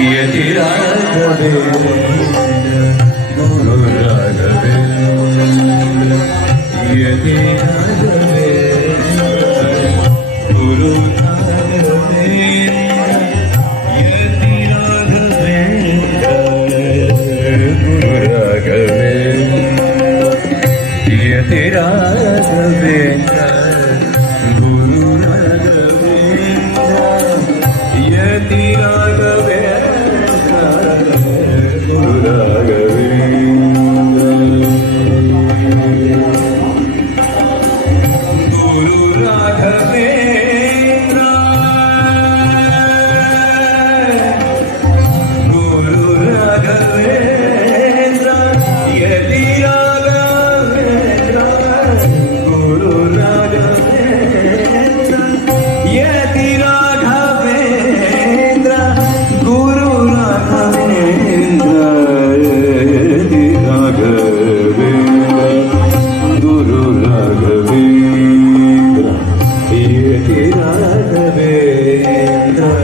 यदि राघवेन्द्र गुरु राघवेन्द्र यदि राघवेन्द्र गुरु राघवेन्द्र यदि राघवेन्द्र गुरु राघवेन्द्र यदि राघवेन्द्र गुरु राघवेन्द्र यदि राघवेन्द्र गुरु राघवेन्द्र गुरु राघवेन्द्र गुरु राघवेन्द्र यदि राघवेन्द्र गुरु राघवेन्द्र यदि राघवेन्द्र गुरु राघवेन्द्र यदि राघवेन्द्र गुरु राघवेन्द्र यदि राघवेन्द्र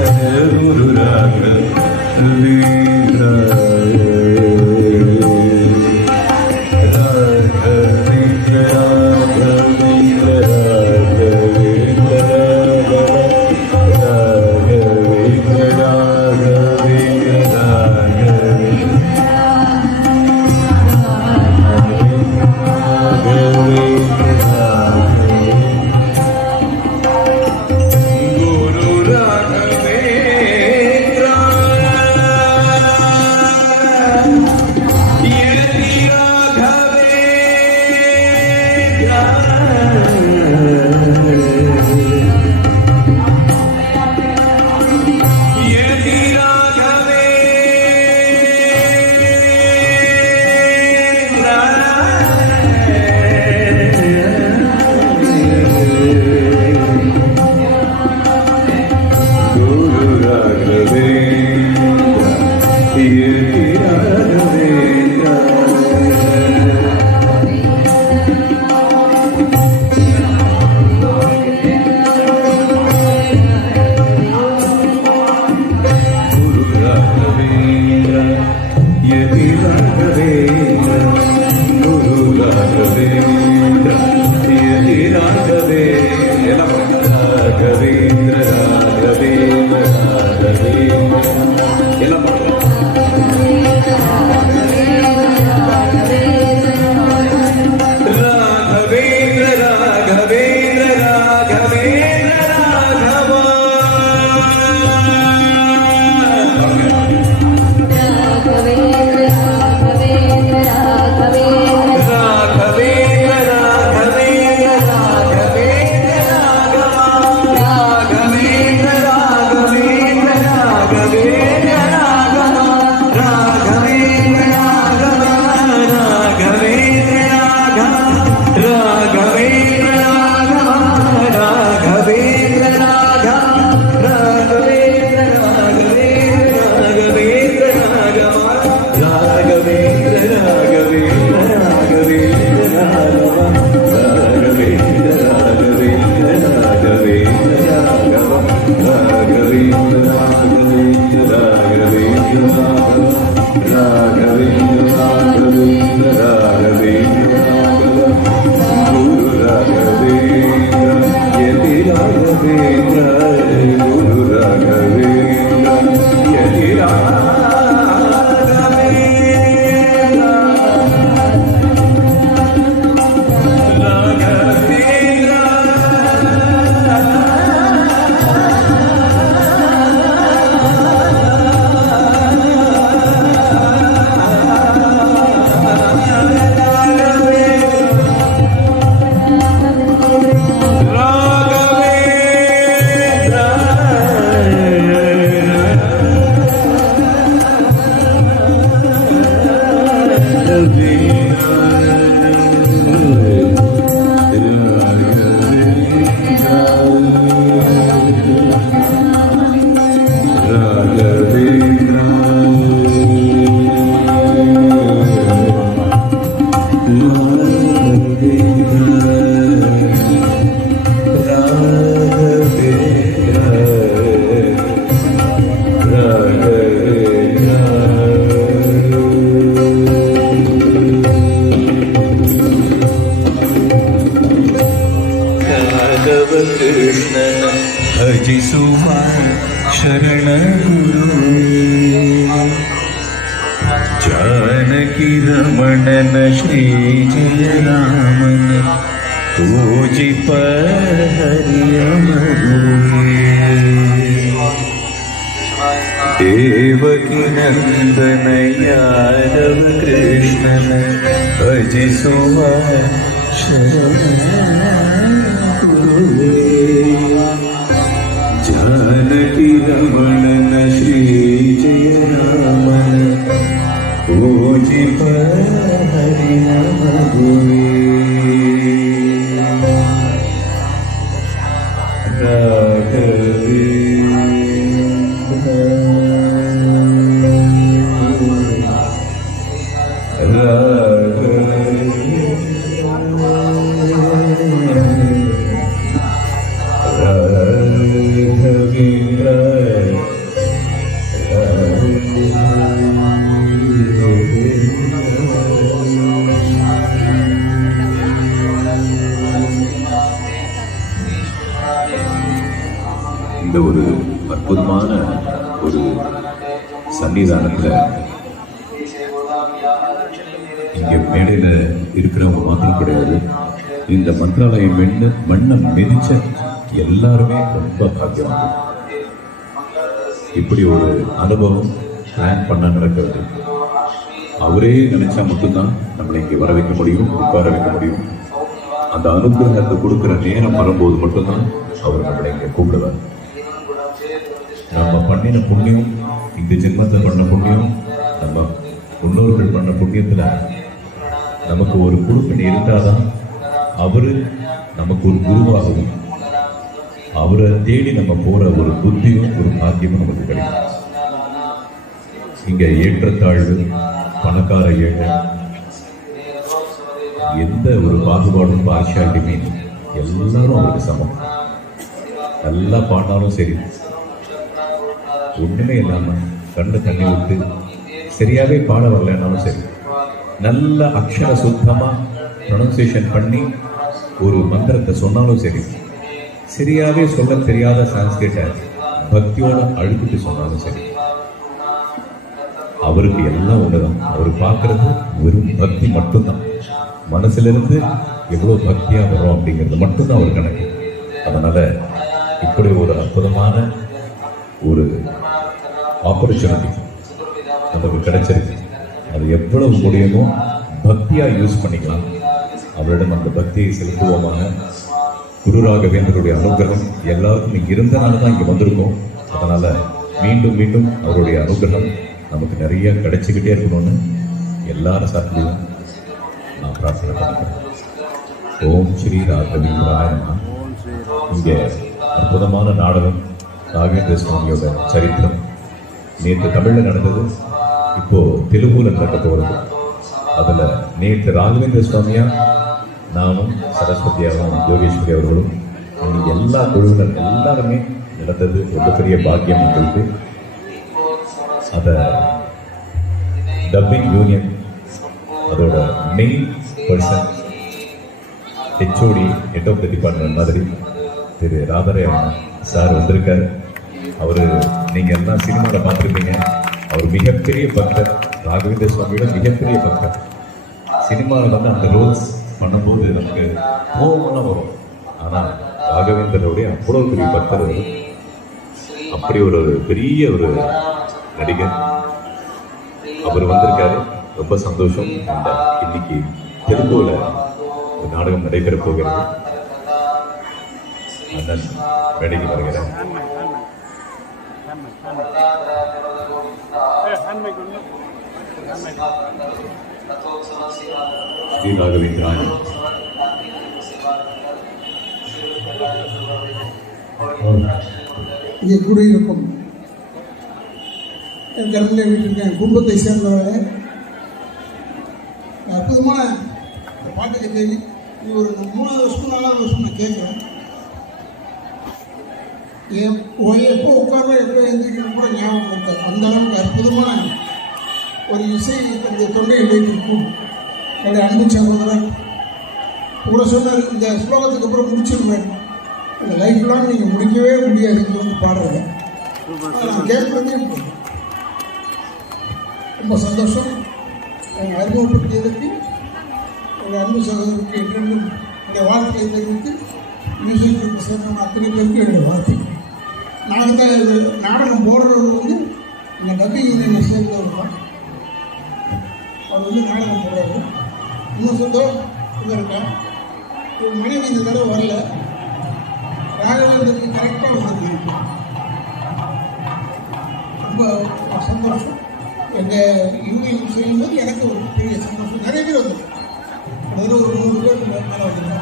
गुरु राघवेन्द्र राघवेन्द्र जानकी रमणन श्री जय रामन पूजि पर हरियमरुए देवकी नंदन यादव कृष्णन भज जानकी रमणन श्री जय रामन पूजि पर हरियमरुए இந்த ஒரு அற்புதமான ஒரு சன்னிதானத்தில் இங்கே மேடையில் இருக்கிறவங்க மாத்திரம் கிடையாது, இந்த மந்திராலயம் மண்ணம் மிதிச்ச எல்லாருமே ரொம்ப பாக்கியவாங்க. இப்படி ஒரு அனுபவம் பிளான் பண்ண நடக்கிறது. அவரே நினைச்சா மட்டும்தான் நம்மளை இங்கே வர வைக்க முடியும், உட்கார வைக்க முடியும். அந்த அனுகிரகத்தை கொடுக்குற நேரம் வரும்போது மட்டும்தான் அவர் நம்மளை இங்கே கூப்பிடுவார். நம்ம பண்ணின புண்ணியம், இந்த ஜென்மத்தில் பண்ண புண்ணியம், நம்ம முன்னோர்கள் பண்ண புண்ணியத்தில் நமக்கு ஒரு குடும்பம் இருந்தாதான் அவரு நமக்கு ஒரு குருவாகவும் அவரை தேடி நம்ம போற ஒரு புத்தியும் ஒரு பாக்கியமும் நமக்கு கிடைக்கும். இங்க ஏற்றத்தாழ்வு, பணக்கார ஏழை, எந்த ஒரு பாகுபாடும் பார்ஷியாலிட்டியுமே எல்லாரும் அவருக்கு சமம். நல்லா பாடினாலும் சரி, ஒண்ணுமே இல்லாம கண்ணு தண்ணி விட்டு சரியாவே பாட வரலன்னாலும் சரி, நல்ல அக்ஷர சுத்தமா ப்ரொனன்சியேஷன் பண்ணி ஒரு மந்திரத்தை சொன்னாலும் சரி, சரியாவே சொல்ல தெரியாத சான்ஸ்கிரிட்ட பக்தியோட அழுத்திட்டு சொன்னாலும் சரி, அவருக்கு எல்லாம் ஒண்ணுதான். அவர் பார்க்கறது வெறும் பக்தி மட்டும்தான். மனசிலிருந்து எவ்வளவு பக்தியா வரும் அப்படிங்கிறது மட்டும்தான் அவர் கணக்கு. அதனால இப்படி ஒரு அற்புதமான ஒரு ஆப்பர்ச்சுனிட்டி நமக்கு கிடைச்சிருக்கு. அது எவ்வளவு முடியுமோ பக்தியா யூஸ் பண்ணிக்கலாம். அவரிடம் அந்த பக்தியை செலுத்துவோமாக. குரு ராகவேந்தருடைய அனுகிரகம் எல்லாருக்கும் இங்க இருந்தனால தான் இங்க வந்திருக்கோம். அதனால மீண்டும் மீண்டும் அவருடைய அனுகிரகம் நமக்கு நிறைய கிடைச்சிக்கிட்டே இருக்கணும்னு எல்லாரும் சார்பிலும் நான் பிரார்த்தனை பண்ணிக்கிறேன். ஓம் ஸ்ரீ ராகவேந்திராய நமः. இங்கே அற்புதமான நாடகம் ராகவேந்திர சுவாமியோட சரித்திரம். நேற்று தமிழ்ல நடந்தது, இப்போ தெலுங்குல நடக்க போகிறது. அதுல நேற்று ராகவேந்திர சுவாமியா நானும் சரஸ்வதியாவும் யோகேஸ்வரி அவர்களும் எல்லா குழுவினர் எல்லாருமே நடந்தது ரொம்ப பெரிய பாக்கியம் எங்களுக்கு. அத டப்பிங் யூனியன் அதோட main person HOD head of the department மாதிரி திரு ராதாரமணன் சார் வந்திருக்காரு. அவரு நீங்க எல்லாம் சினிமாவில் பார்த்துருப்பீங்க. அவர் மிகப்பெரிய பக்தர், ராகவேந்திர சுவாமியோட மிகப்பெரிய பக்தர். சினிமாவில் வந்து அந்த ரோல்ஸ் பண்ணும்போது நமக்கு கோபமெல்லாம் வரும். ஆனால் ராகவேந்தருடைய அவ்வளோ பெரிய பக்தர் அவர். அப்படி ஒரு பெரிய ஒரு நடிகர் அவர் வந்திருக்காரு. ரொம்ப சந்தோஷம். இன்னைக்கு தெலுங்குல ஒரு நாடகம் நடைபெற போகிறது. அண்ணன் மேடைக்கு வருகிறார். ஸ்ரீ ராகவேந்திராய இங்கே கூடியிருக்கும் என் கருவிலே வீட்டிருக்கேன் குடும்பத்தை சேர்ந்தவர்களே, அற்புதமான பாட்டு கச்சேரி இது ஒரு 3வது வருஷம் 4வது வருஷம் நான் கேட்குறேன். எப்போ உட்கார்ல எப்போ எழுந்திரிக்கணும் கூட ஞாபகம் இருக்காது. அந்த அளவுக்கு அற்புதமான ஒரு இசை இந்த தொண்டையில் வைத்திருக்கும் என்னுடைய அன்பு சகோதரர் கூட சொன்னார். இந்த ஸ்லோகத்துக்கு அப்புறம் முடிச்சிருவேன், இந்த லைஃப் லாங் நீங்கள் முடிக்கவே முடியாது இங்கே வந்து பாடுறது. நான் கேட்குறதே ரொம்ப சந்தோஷம். என்னை அறிமுகப்படுத்தியதற்கு என்னுடைய அன்பு சகோதரருக்கு என்றென்றும் என்னுடைய வாழ்க்கையை தெரிவித்து மியூசிக் குரூப் சேர்ந்த அத்தனை பேருக்கு என்னுடைய வாழ்க்கை. நாடகம் போடுறவர் வந்து இந்த டப்பிங் என்னை சேர்ந்தவர் தான். அவர் வந்து நாடகம் போடுறாரு. இன்னும் சொந்தம் இங்கே இருக்கேன். ஒரு மனைவி இந்த தடவை வரல. ராகவேந்தருக்கு கரெக்டாக வந்துருக்கு. ரொம்ப சந்தோஷம். எங்கள் இவங்களுக்கு செய்யும்போது எனக்கு ஒரு பெரிய சந்தோஷம். நிறைய பேர் வந்தாங்க. அதில் ஒரு 100 பேருக்கு மேலே வந்தாங்க.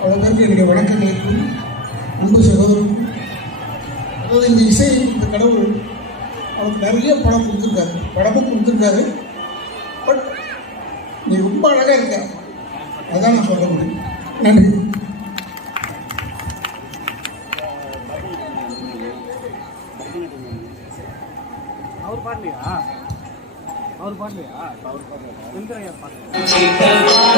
அவ்வளோ பேருக்கு என்னுடைய வணக்கங்களை கூறி அன்பு சகோதரருக்கும், அதாவது இந்த இசை இந்த கடவுள் அவனுக்கு நிறைய படம் கொடுத்துருக்காரு, படமும் கொடுத்துருக்காரு. பட் நீ ரொம்ப அழகாக இருக்க, அதான் நான் சொல்ல முடியும். நன்றி. அவர் பாடலையா? சுந்தரையர் பாடலையா?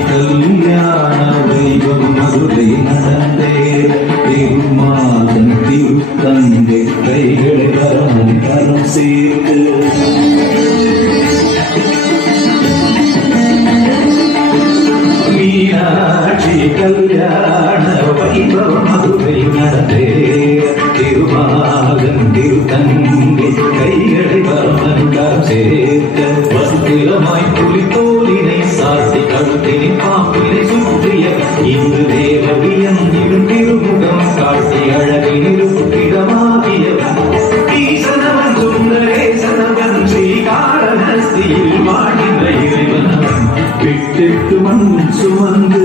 கல்யாண வைபவம் மதுரை நடந்தே திருமாதன் திருத்தந்தை கைகளை கரம் கரம் சேர்த்து மீனாட்சி கல்யாண வைபவம் மதுரை நடந்தே திருமாதன் திருத்தங்கை கைகளை கரம் சேர்க்க வஸ்திரமாய் புலித்தோலினை சாத்தி கழுத்தினை பாம்பினை சுற்றிய இன்று தேவவியம் இரு திருமுகம் காட்டி அழகினிருப்பிடமாகியவன் ஈசனவன் சுந்தரேசனவன் ஸ்ரீகாரஹஸ்தியில் வாழ்கின்ற இறைவனவன் விட்டெட்டு மண் சுமந்து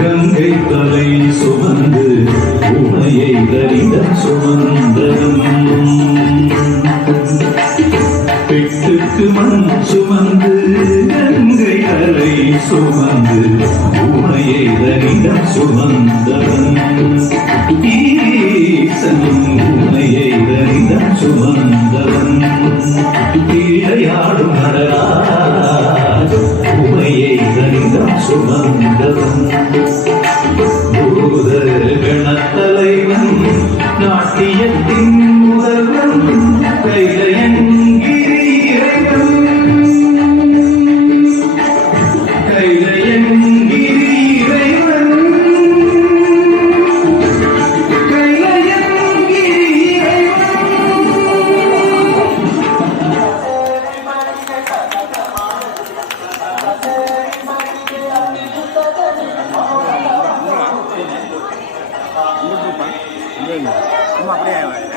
கங்கை தலை சுமந்து உமையை தரிடம் சுமந்தவன் பெட்டுக்கு மண் சுமந்து கங்கை அலை சுமந்து உமையை தரிடம் சுமந்தவன் ஈசனும் உமையை தரிடம் சுமந்தவன் இளையாடும் நடராஜ உமையை தரிடம் சுமந்தவன் பூத கணத்தலைவன் நாட்டியத்தின் முதல்வன் கைலையங்கிரி இறைவன் கைலையங்கிரி இறைவன் கைலையங்கிரி இறைவன் அம்மா அப்படியே